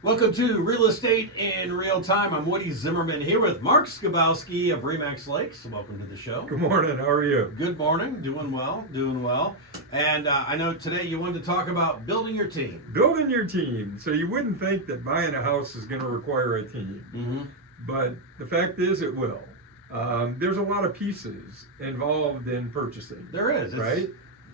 Welcome to Real Estate in Real Time. I'm Woody Zimmerman here with Mark Skabowski of Remax Lakes. Welcome to the show. Good morning. How are you? Good morning. Doing well. Doing well. And I know today you wanted to talk about building your team. Building your team. So you wouldn't think that buying a house is going to require a team. Mm-hmm. But the fact is it will. There's a lot of pieces involved in purchasing. There is. Right?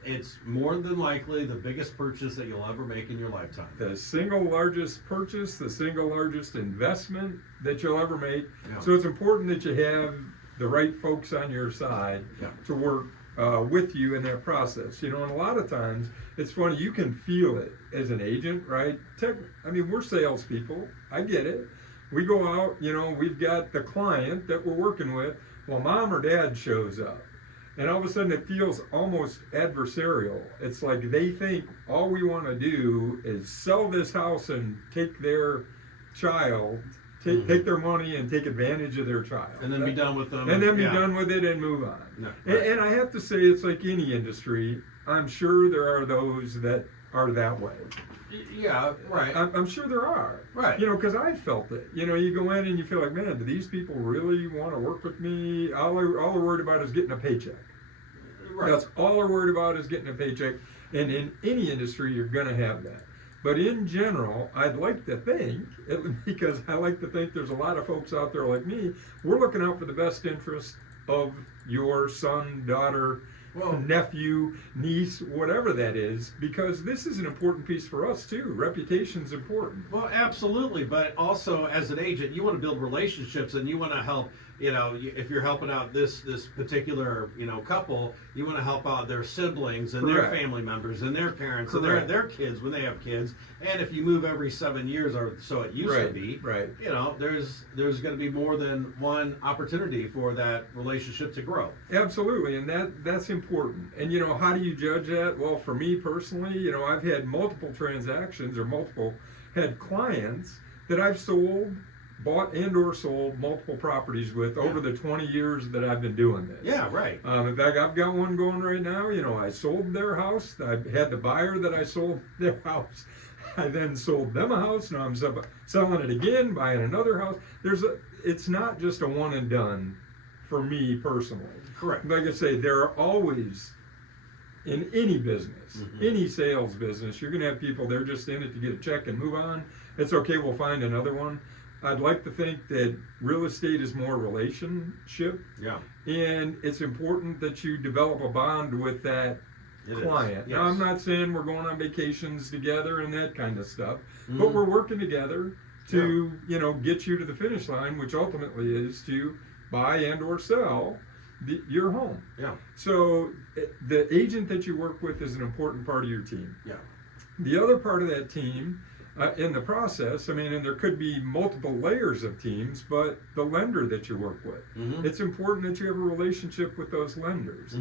It's more than likely the biggest purchase that you'll ever make in your lifetime. The single largest purchase, the single largest investment that you'll ever make. Yeah. So it's important that you have the right folks on your side Yeah. to work with you in that process. You know, and a lot of times, it's funny, you can feel it as an agent, right? We're salespeople. I get it. We go out, we've got the client that we're working with. Well, mom or dad shows up. And all of a sudden it feels almost adversarial. It's like they think all we want to do is sell this house and take their child, take their money and take advantage of their child. And then be done with them. And then be done with it and move on. No, right. And I have to say, it's like any industry. I'm sure there are those that are that way. Yeah, right. I'm sure there are. Right. Because I felt it. You go in and you feel like, man, do these people really want to work with me? All they're worried about is getting a paycheck. Right. That's all they're worried about is getting a paycheck. And in any industry, you're going to have that. But in general, I'd like to think, because I like to think there's a lot of folks out there like me, we're looking out for the best interest of your son, daughter, nephew, niece, whatever that is, because this is an important piece for us too. Reputation's important. Well, absolutely, but also as an agent, you want to build relationships and you want to help. If you're helping out this particular couple, you want to help out their siblings and Correct. their family members and their parents Correct. and their kids when they have kids. And if you move every 7 years, or so it used to be, right. There's going to be more than one opportunity for that relationship to grow. Absolutely, and that's important. And how do you judge that? Well, for me personally, I've had multiple transactions or had clients that I've bought and or sold multiple properties with over the 20 years that I've been doing this. Yeah, right. In fact, I've got one going right now. I sold their house. I had the buyer that I sold their house. I then sold them a house. Now I'm selling it again, buying another house. It's not just a one and done for me personally. Correct. Like I say, there are always, in any business, any sales business, you're going to have people, they're just in it to get a check and move on. It's okay, we'll find another one. I'd like to think that real estate is more relationship. Yeah. And it's important that you develop a bond with that client. Yes. Now, I'm not saying we're going on vacations together and that kind of stuff, but we're working together to, get you to the finish line, which ultimately is to buy and or sell your home. Yeah. So the agent that you work with is an important part of your team. Yeah. The other part of that team, in the process, and there could be multiple layers of teams, but the lender that you work with, it's important that you have a relationship with those lenders,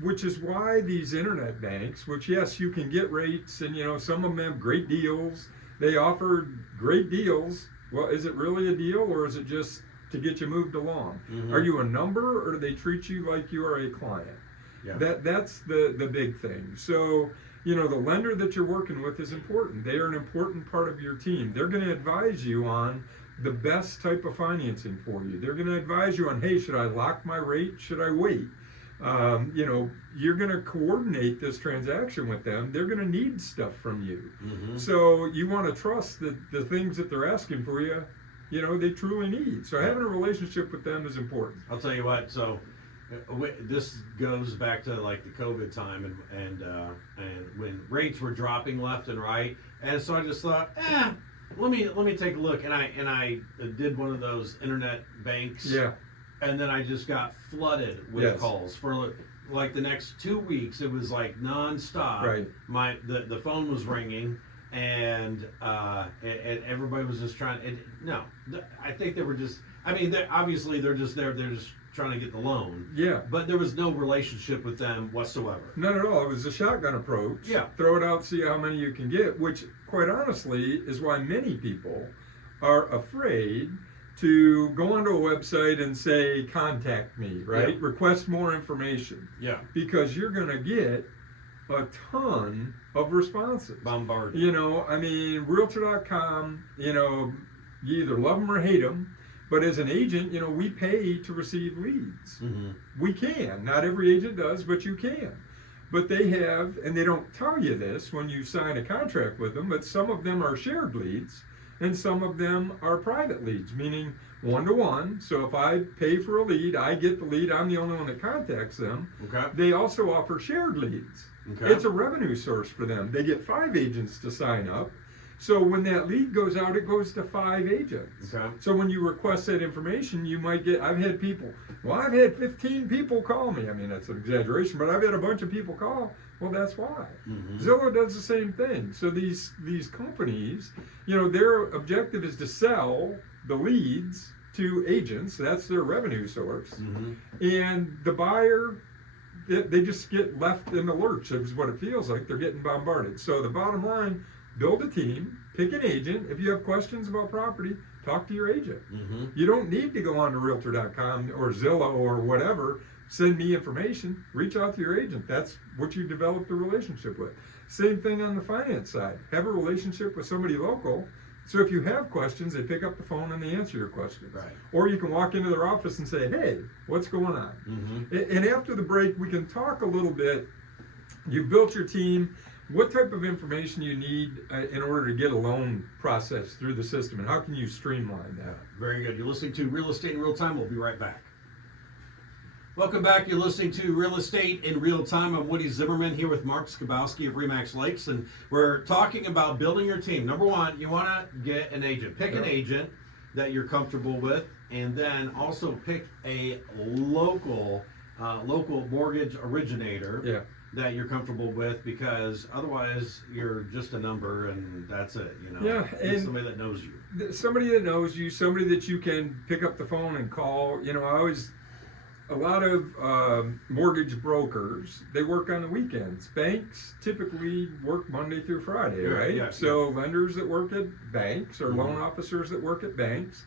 which is why these internet banks, which yes, you can get rates, and some of them have great deals. They offer great deals. Well, is it really a deal, or is it just to get you moved along? Are you a number, or do they treat you like you are a client? Yeah. That's the big thing. So the lender that you're working with is important. They are an important part of your team. They're going to advise you on the best type of financing for you. They're going to advise you on, hey, should I lock my rate? Should I wait? You're going to coordinate this transaction with them. They're going to need stuff from you. So you want to trust that the things that they're asking for you, they truly need. So having a relationship with them is important. I'll tell you what, so this goes back to like the COVID time and when rates were dropping left and right, and so I just thought, let me take a look, and I did one of those internet banks, and then I just got flooded with calls for like the next 2 weeks. It was like nonstop. Right. The phone was ringing, and everybody was just trying. I think they were just. Obviously they're just there. They're just trying to get the loan. Yeah. But there was no relationship with them whatsoever. None at all. It was a shotgun approach. Yeah. Throw it out, see how many you can get, which quite honestly is why many people are afraid to go onto a website and say, contact me, right? Yeah. Request more information. Yeah. Because you're going to get a ton of responses. Bombarded. You know, I mean, Realtor.com, you know, you either love them or hate them. But as an agent, you know, we pay to receive leads. Mm-hmm. We can. Not every agent does, but you can. But they have, and they don't tell you this when you sign a contract with them, but some of them are shared leads and some of them are private leads, meaning one-to-one. So if I pay for a lead, I get the lead, I'm the only one that contacts them. Okay. They also offer shared leads. Okay. It's a revenue source for them. They get 5 agents to sign up. So when that lead goes out, it goes to 5 agents. Okay. So when you request that information, you might get, I've had 15 people call me. I mean, that's an exaggeration, but I've had a bunch of people call. Well, that's why. Mm-hmm. Zillow does the same thing. So these companies, you know, their objective is to sell the leads to agents. That's their revenue source. Mm-hmm. And the buyer, they just get left in the lurch, is what it feels like. They're getting bombarded. So the bottom line, build a team, pick an agent. If you have questions about property, talk to your agent. Mm-hmm. You don't need to go on to Realtor.com or Zillow or whatever, send me information, reach out to your agent. That's what you develop a relationship with. Same thing on the finance side. Have a relationship with somebody local. So if you have questions, they pick up the phone and they answer your questions. Right. Or you can walk into their office and say, hey, what's going on? Mm-hmm. And after the break, we can talk a little bit. You've built your team. What type of information you need in order to get a loan process through the system, and how can you streamline that? Very good. You're listening to Real Estate in Real Time. We'll be right back. Welcome back. You're listening to Real Estate in Real Time. I'm Woody Zimmerman here with Mark Skabowski of Remax Lakes, and we're talking about building your team. Number one, you want to get an agent. Pick an agent that you're comfortable with, and then also pick a local mortgage originator that you're comfortable with, because otherwise you're just a number and that's it. You know, Yeah, and somebody that knows you. Somebody that knows you, somebody that you can pick up the phone and call. You know, a lot of mortgage brokers, they work on the weekends. Banks typically work Monday through Friday, right? Yeah, so lenders that work at banks or loan officers that work at banks,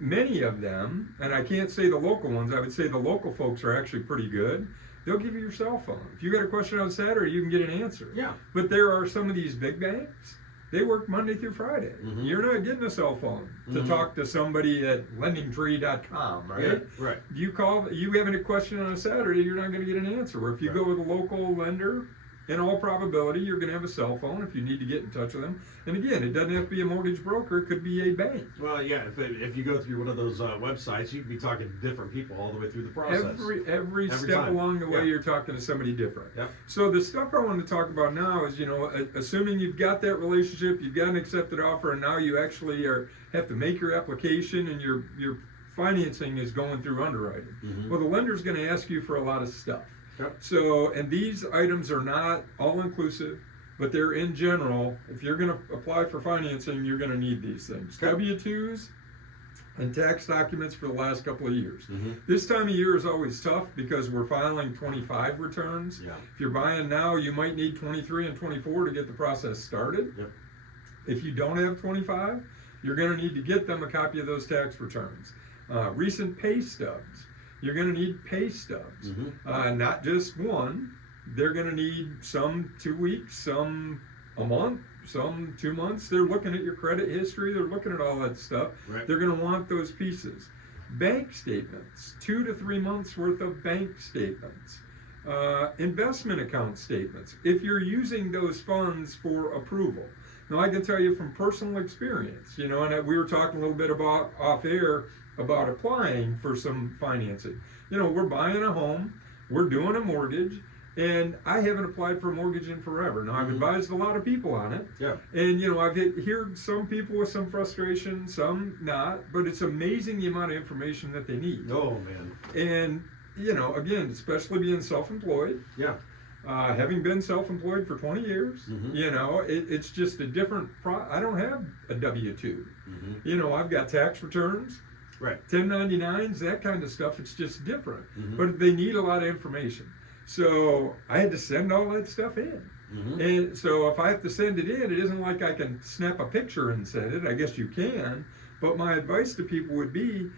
many of them, and I can't say the local ones, I would say the local folks are actually pretty good. They'll give you your cell phone. If you got a question on Saturday, you can get an answer. Yeah. But there are some of these big banks, they work Monday through Friday. Mm-hmm. You're not getting a cell phone to talk to somebody at lendingtree.com, right? Yeah, right. You have a question on a Saturday, you're not going to get an answer. Or if you go with a local lender, in all probability, you're going to have a cell phone if you need to get in touch with them. And again, it doesn't have to be a mortgage broker. It could be a bank. Well, yeah, if you go through one of those websites, you can be talking to different people all the way through the process. Every step time. along the way, Yeah. you're talking to somebody different. Yep. So the stuff I want to talk about now is, you know, assuming you've got that relationship, you've got an accepted offer, and now you actually have to make your application, and your financing is going through underwriting. Mm-hmm. Well, the lender's going to ask you for a lot of stuff. Yep. So, and these items are not all inclusive, but they're in general. If you're going to apply for financing, you're going to need these things. Okay. W-2s and tax documents for the last couple of years. Mm-hmm. This time of year is always tough because we're filing 25 returns. Yeah. If you're buying now, you might need 23 and 24 to get the process started. Yep. If you don't have 25, you're going to need to get them a copy of those tax returns. Recent pay stubs. You're going to need pay stubs, not just one. They're going to need some 2 weeks, some a month, some 2 months. They're looking at your credit history. They're looking at all that stuff. Right. They're going to want those pieces. Bank statements, 2 to 3 months worth of bank statements. Investment account statements, if you're using those funds for approval. Now, I can tell you from personal experience, you know, and we were talking a little bit about off air about applying for some financing. You know, we're buying a home, we're doing a mortgage, and I haven't applied for a mortgage in forever. Now, I've advised a lot of people on it. Yeah. And, you know, I've heard some people with some frustration, some not, but it's amazing the amount of information that they need. Oh, man. And, you know, again, especially being self-employed, Yeah. having been self-employed for 20 years, Mhm. you know, it's just a different, I don't have a W-2. Mm-hmm. You know, I've got tax returns, Right. 1099s, that kind of stuff. It's just different. Mhm. But they need a lot of information. So I had to send all that stuff in. Mm-hmm. And so if I have to send it in, it isn't like I can snap a picture and send it. I guess you can. But my advice to people would be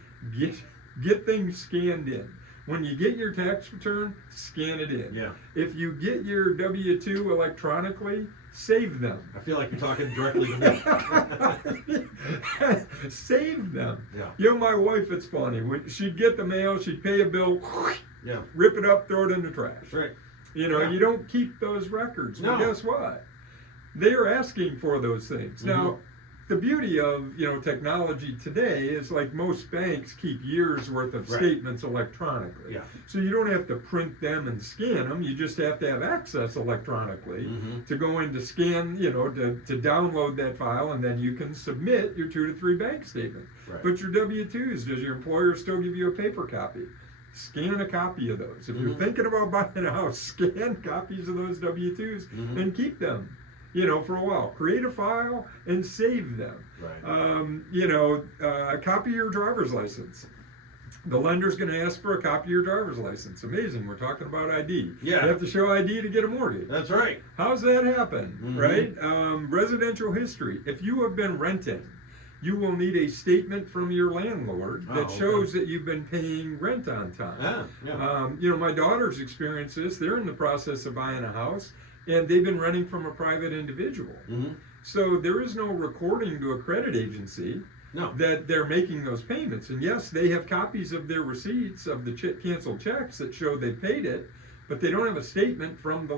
get things scanned in. When you get your tax return, scan it in. Yeah. If you get your W-2 electronically, save them. I feel like you're talking directly to me. Save them. Yeah. You know, my wife, it's funny. When she'd get the mail, she'd pay a bill, Yeah. rip it up, throw it in the trash. Right. You know, Yeah. you don't keep those records. But No. guess what? They're asking for those things. Now, the beauty of, you know, technology today is like most banks keep years worth of Right. statements electronically. Yeah. So you don't have to print them and scan them. You just have to have access electronically to go in to scan, you know, to download that file, and then you can submit your 2 to 3 bank statements. Right. But your W-2s, does your employer still give you a paper copy? Scan a copy of those. If you're thinking about buying a house, scan copies of those W-2s and keep them, you know, for a while. Create a file and save them. Right. You know, a copy of your driver's license. The lender's going to ask for a copy of your driver's license. Amazing. We're talking about ID. Yeah. You have to show ID to get a mortgage. That's right. How's that happen, right? Residential history. If you have been renting, you will need a statement from your landlord that shows that you've been paying rent on time. Ah, yeah. You know, my daughter's experience is they're in the process of buying a house, and they've been renting from a private individual. So there is no recording to a credit agency No. that they're making those payments. And yes, they have copies of their receipts of the canceled checks that show they paid it, but they don't have a statement from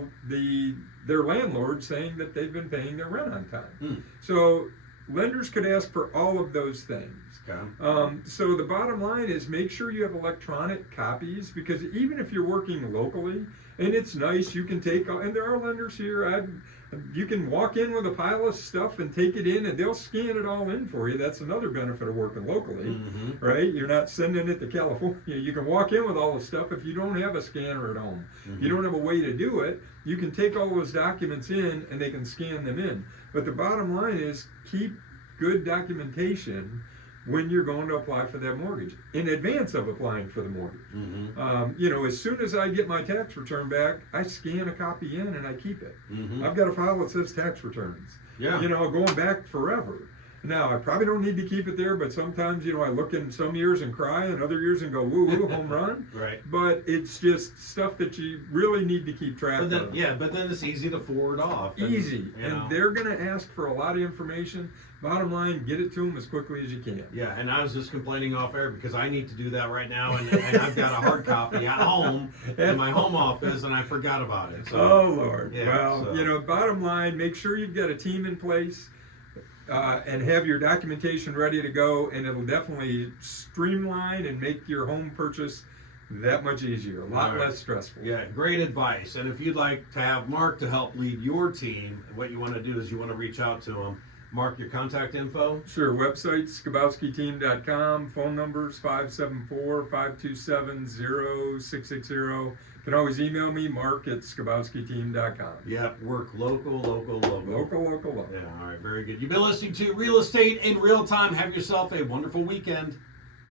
their landlord saying that they've been paying their rent on time. So lenders could ask for all of those things. Okay. So the bottom line is make sure you have electronic copies, because even if you're working locally, and it's nice, you can take, and there are lenders here, you can walk in with a pile of stuff and take it in, and they'll scan it all in for you. That's another benefit of working locally, right? You're not sending it to California. You can walk in with all the stuff. If you don't have a scanner at home, you don't have a way to do it, you can take all those documents in and they can scan them in. But the bottom line is keep good documentation when you're going to apply for that mortgage, in advance of applying for the mortgage. You know, as soon as I get my tax return back, I scan a copy in and I keep it. I've got a file that says tax returns. Yeah. You know, going back forever. Now, I probably don't need to keep it there, but sometimes, you know, I look in some years and cry, and other years and go, woo, woo, home run. Right. But it's just stuff that you really need to keep track But then, of. yeah, but then it's easy to forward off. Easy. You know. And they're going to ask for a lot of information. Bottom line, get it to them as quickly as you can. Yeah, and I was just complaining off air because I need to do that right now, and I've got a hard copy at home in my home office, and I forgot about it. So, Oh, Lord. Yeah, well, so- you know, bottom line, make sure you've got a team in place and have your documentation ready to go, and it'll definitely streamline and make your home purchase that much easier, a lot All right. less stressful. Yeah, great advice. And if you'd like to have Mark to help lead your team, what you want to do is you want to reach out to him. Mark, your contact info? Sure, website, skabowskiteam.com, phone numbers 574-527-0660. You can always email me, mark@skabowskiteam.com. Yeah, work local. Local. Yeah, all right, very good. You've been listening to Real Estate in Real Time. Have yourself a wonderful weekend.